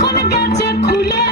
kommen ganz cool yeah.